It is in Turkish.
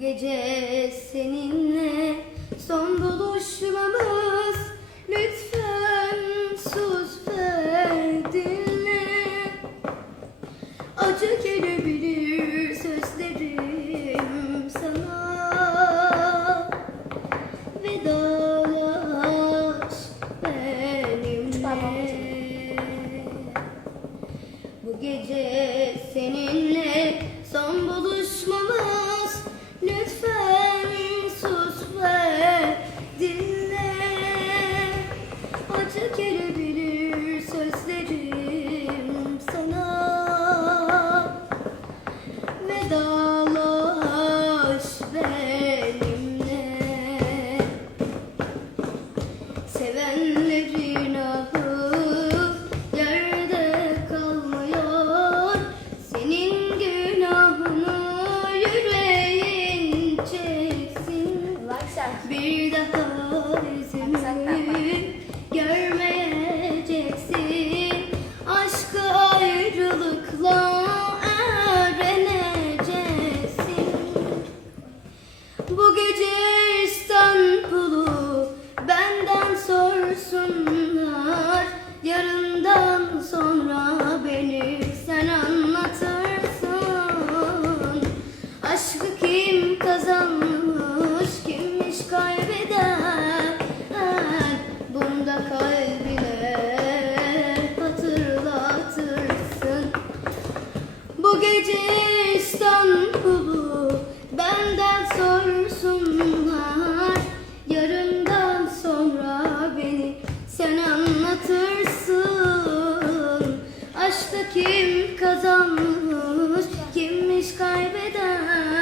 Gece seninle. Son buluşmamız Lütfen sus ve dinle. Acı gelebilir sözlerim sana. Vedalaş benimle. Bu gece seninle bu gece İstanbul'u benden sorsunlar. Yarından anlatırsın. Aşkta kim kazanmış kimmiş kaybeden